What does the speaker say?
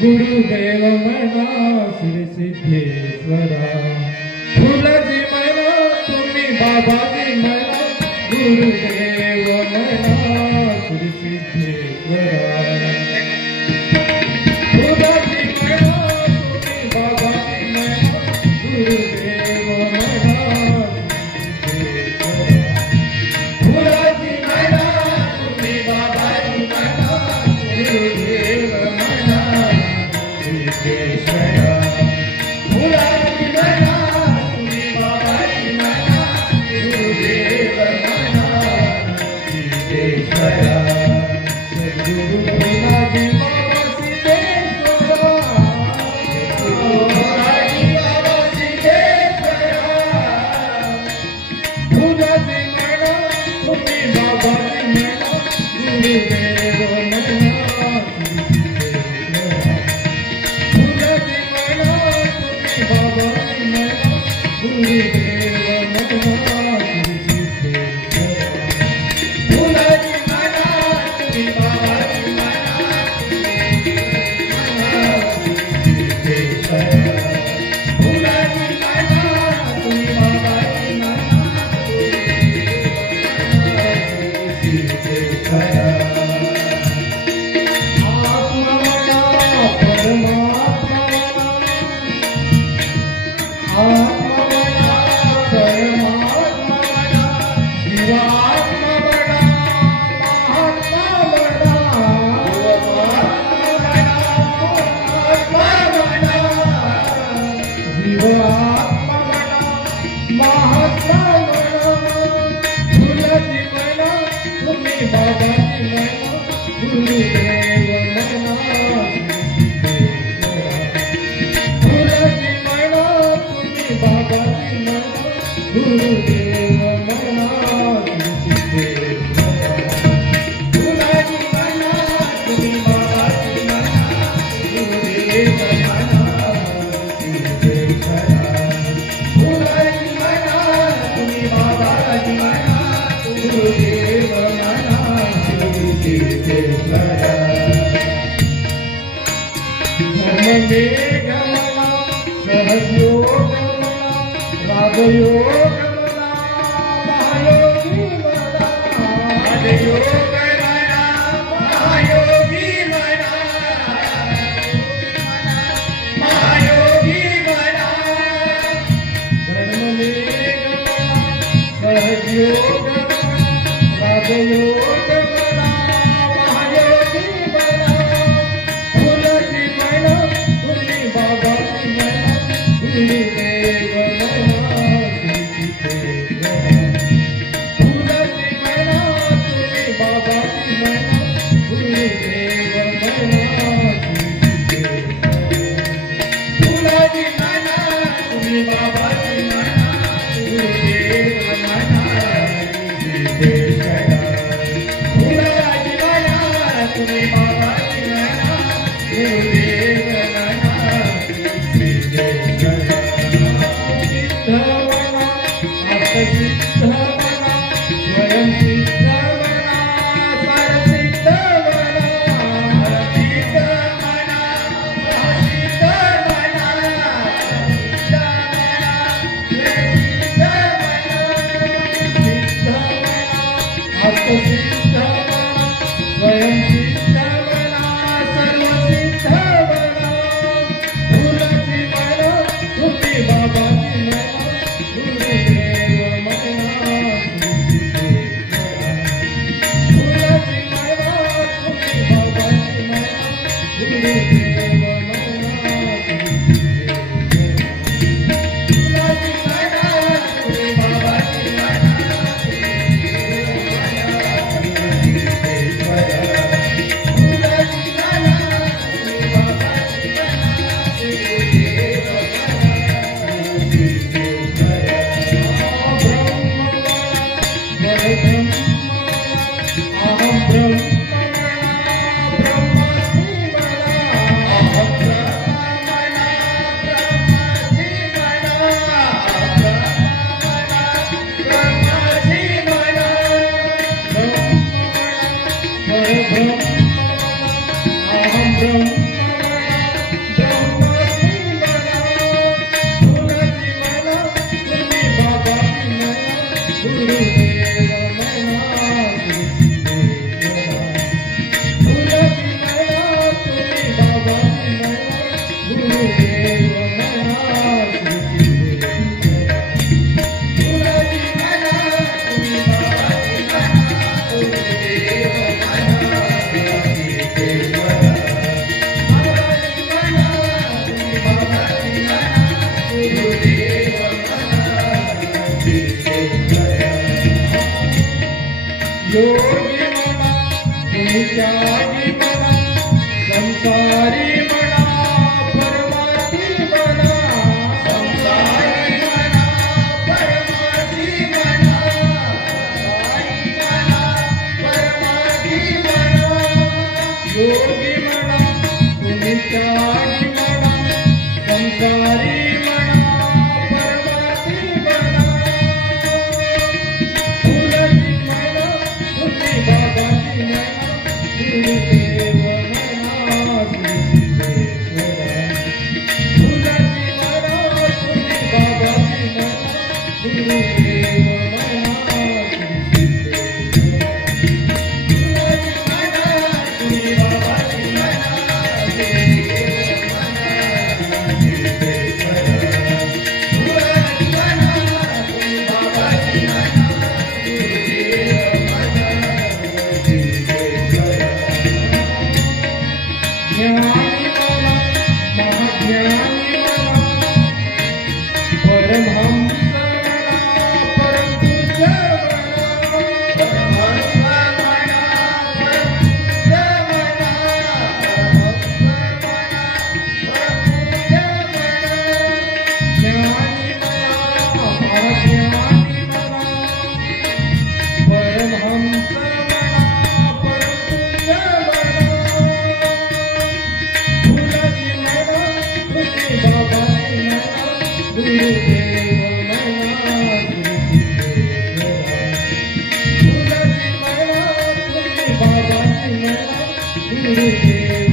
गुरुदेव म्हणा श्री सिद्धेश्वरा, फुलाजी म्हणा तुम्ही बाबाजी म्हणा, गुरुदेव म्हणा श्री सिद्धेश्वरा, फुलाजी म्हणा तुम्ही बाबाजी म्हणा, गुरुदेव म्हणा फुलाजी म्हणा तुम्ही बाबाजी म्हणा, गुरुदेव म्हणा सिद्धेश्वरा, फुलाजी म्हणा तुम्ही बाबाजी म्हणा, गुरुदेव म्हणा सिद्धेश्वरा, सद्गुरु फुलाजी बाबा सिद्धेश्वरा, फुलाजी बाबा सिद्धेश्वरा, फुलाजी म्हणा तुम्ही बाबाजी म्हणा, गुरुदेव म्हणा फुलाजी म्हणा तुम्ही बाबाजी म्हणा, गुरुदेव म्हणा फुलाजी म्हणा तुम्ही बाबाजी म्हणा, फुलाजी म्हणा तुम्ही बाबाजी म्हणा, आत्मा म्हणा परमात्मा म्हणा, आत्मा म्हणा परमात्मा म्हणा, जीवात्मा म्हणा महात्मा म्हणा, जीवात्मा म्हणा महात्मा म्हणा, फुलाजी म्हणा तुम्ही बाबाजी म्हणा, गुरुदेव म्हणा फुलाजी म्हणा तुम्ही बाबाजी म्हणा, गुरुदेव म्हणा फुलाजी म्हणा तुम्ही बाबाजी म्हणा, गुरुदेव म्हणा फुलाजी म्हणा तुम्ही बाबाजी म्हणा, गुरुदेव म्हणा धर्मवेग म्हणा, सहजयोग म्हणा, राजयोग म्हणा, महायोगी म्हणा, राजयोग म्हणा, महायोगी म्हणा, महायोगी म्हणा, धर्मवेग म्हणा, सहजयोग म्हणा, राजयोग म्हणा, महायोगी म्हणा, फुलाजी म्हणा तुम्ही बाबाजी म्हणा, गुरुदेव म्हणा सिद्धेश्वरा, फुलाजी म्हणा तुम्ही बाबाजी म्हणा, गुरुदेव म्हणा सिद्धेश्वरा, फुलाजी म्हणा तुम्ही बाबाजी म्हणा, गुरुदेव म्हणा सिद्धेश्वरा, फुलाजी म्हणा तुम्ही बाबाजी म्हणा, गुरुदेव म्हणा सिद्धेश्वरा, सिद्ध म्हणा अर्थसिद्ध म्हणा, स्वयंसिद्ध म्हणा, परसिद्ध म्हणा, हरसिद्ध म्हणा, महसिद्ध म्हणा, सिद्ध म्हणा, स्वयंसिद्ध म्हणा, सिद्ध म्हणा अर्थसिद्ध म्हणा, स्वयंसिद्ध म्हणा, सर्वसिद्ध म्हणा, फुलाजी म्हणा तुम्ही बाबाजी म्हणा, गुरुदेव म्हणा सिद्धेश्वरा, फुलाजी म्हणा तुम्ही बाबाजी म्हणा, गुरुदेव म्हणा सिद्धेश्वरा, फुलाजी म्हणा तुम्ही बाबाजी म्हणा, योगी म्हणा तुम्ही त्यागी म्हणा संसारी म्हणा परमार्थी म्हणा संसारी म्हणा परमार्थी म्हणा संसारी म्हणा परमार्थी म्हणा योगी म्हणा तुम्ही त्यागी म्हणा संसारी म्हणा परमार्थी म्हणा फुलाची म्हणा तुम्ही बाबाची म्हणा गुरुदेव म्हणा श्री सिद्धेश्वरा फुलाची म्हणा तुम्ही बाबाची म्हणा गुरुदेव म्हणा श्री सिद्धेश्वरा फुलाची म्हणा तुम्ही बाबाची म्हणा गुरुदेव म्हणा श्री सिद्धेश्वरा फुलाची म्हणा तुम्ही बाबाची म्हणा गुरुदेव म्हणा श्री सिद्धेश्वरा ज्ञानी म्हणा महाज्ञानी म्हणा परमहंस म्हणा परमपूज्य म्हणा परमहंस म्हणा परमपूज्य म्हणा परमहंस म्हणा परमपूज्य म्हणा ज्ञानी म्हणा महाज्ञानी म्हणा परमहंस म्हणा परमपूज्य म्हणा फुलाची म्हणा तुम्ही बाबाची म्हणा गुरुदेव म्हणा श्री सिद्धेश्वरा फुलाची म्हणा तुम्ही बाबाची म्हणा गुरुदेव